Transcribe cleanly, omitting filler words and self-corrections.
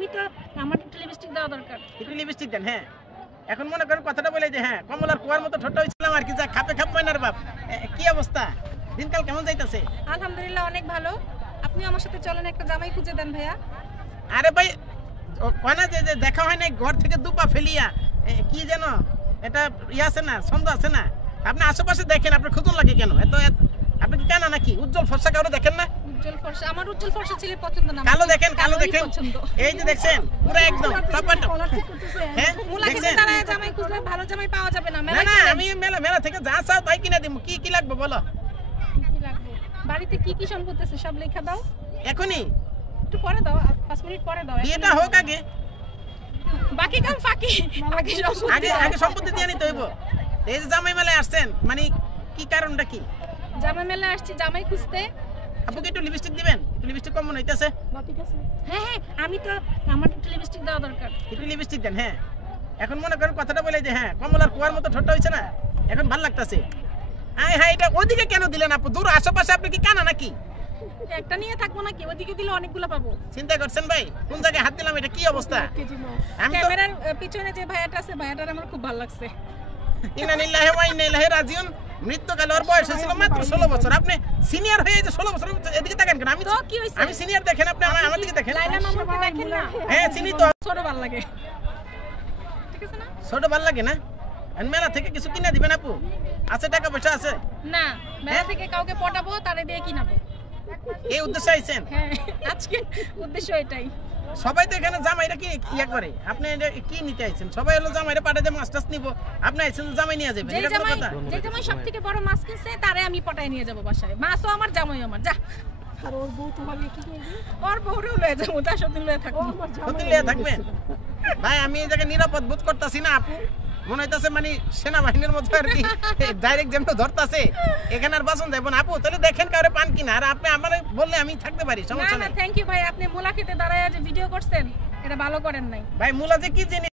আমি তো আমার লিপস্টিক দেওয়া দরকার। একটু লিপস্টিক দেন। হ্যাঁ, এখন মনে করেন কথাটা বলে যে হ্যাঁ কমলার কুয়ার মতো ছোট হয়েছিলাম আর কি, যা খাপে খাপ মাইনার বাপ। কি অবস্থা, দিনকাল কেমন যাইতেছে? আলহামদুলিল্লাহ অনেক ভালো। আপনি আমার সাথে চলেন, একটা জামাই খুঁজে দেন ভাইয়া। আরে ভাই কয় না যে দেখা হয় নাই ঘর থেকে দুপা ফেলিয়া, কি যেন এটা ইয়ে আছে না, ছন্দ আছে না? আপনি আশেপাশে দেখেন, আপনার খুঁজুন লাগে কেন? আপনি কি কানা নাকি? উজ্জ্বল ফর্সা কারো দেখেন না? উজ্জ্বল ফর্সা, আমার উজ্জ্বল ফর্সা ছেলে পছন্দ না। কালো দেখেন, কালো দেখেন, এই যে দেখছেন পুরো একদম টপাটো। হ্যাঁ মুলাকে দাঁড়ায় জামাই খুঁজলে ভালো জামাই পাওয়া যাবে না। না না, আমি মেলা থেকে যা চাও তাই কিনে দিব। কি লাগবে বলো? কি লাগবে? বাড়িতে কি কি সম্পত্তি আছে সব লেখা দাও। এখনই? একটু পরে দাও, 5 মিনিট পরে দাও। বিয়েটা হোক আগে, বাকি কাম ফাঁকি। আগে সম্পত্তি দিয়ে নিতে হইব। এই যে জামাই মেলায় আসছেন, মানে কি কারণটা কি? জামাই মেলায় আসছি জামাই খুঁজতে। আপনি কি একটু লিপস্টিক দিবেন? লিপস্টিক কম মনে হইতেছে। হ্যাঁ হ্যাঁ, আমি তো আমার লিপস্টিক দেওয়া দরকার। একটু লিপস্টিক দেন। হ্যাঁ, এখন মনে করেন কথাটা বলে যে হ্যাঁ কমলার কুয়ার মতো ছোট হয়েছে না, এখন ভালো লাগতেছে। হ্যাঁ, এটা ওদিকে কেন দিলেন আপু? দূর আশেপাশে আপনি কি কানা নাকি? একটা নিয়ে থাকবো নাকি? ওদিকে দিলে অনেকগুলো পাবো। চিন্তা করছেন ভাই কোন জায়গায় হাত দিলাম? এটা কি অবস্থা? আমি তো ক্যামেরার পিছনে যে ভাইয়াটা আছে, ভাইয়াটার আমার খুব ভালো লাগছে। ইন্না লিল্লাহি ওয়া ইন্না ইলাইহি রাজিউন। মৃত্যুকালে ওর বয়স ছিল মাত্র 16 বছর। আপনি সিনিয়র হয়ে যে 16 বছর, এদিকে তাকান কেন? আমি তো কি হইছে? আমি সিনিয়র, দেখেন আপনি আমার দিকে দেখেন। লাইলা মামুকে দেখেন না? হ্যাঁ চিনি তো। ছোট ভালো লাগে, ঠিক আছে না? ছোট ভালো লাগে না? আর মেলা থেকে কিছু কিনে দিবেন আপু? আছে টাকা পয়সা আছে? না, মেলা থেকে কাউকে পটাবো, তারে দিয়ে কিনাবো। এই উদ্দেশ্যে আইছেন? হ্যাঁ, আজকে উদ্দেশ্য এটাই। সবাই তো এখানে জামাইরা কি ইয়া করে, আপনি এটা কি নিতে আইছেন? সবাই হলো জামাইরা পাঠাতে মাস্টার্স নিব, আপনি আইছেন জামাই নিয়ে যাবেন। যে এটা কোনো কথা? জামাই সবথেকে বড় মাছ কিনছে তারে আমি পটায় নিয়ে যাবো বাসায়। মাছও আমার, জামাইও আমার। যা। আর ওর বউ তোমার কি করবে? ওর বউরেও লয়ে যাবো, তার সাথে লয়ে থাকবো। সত্যি লিয়া থাকবেন? ভাই আমি এই জায়গায় নিরাপদ বোধ করতেছি না আপু। মনে হইতাছে মানে সেনাবাহিনীর মতো আর কি, ডাইরেক্ট যেমন ধরতাছে এখানে আর বাসন যাইব না আপু। তাহলে দেখেন কারে পান কিনা, আর আপনি আমারে বললে আমি থাকতে পারি, সমস্যা না না, নাই। থ্যাংক ইউ ভাই, আপনি মুলা খেতে দাঁড়ায় যে ভিডিও করছেন, এটা ভালো করেন নাই ভাই মুলা যে কি জিনিস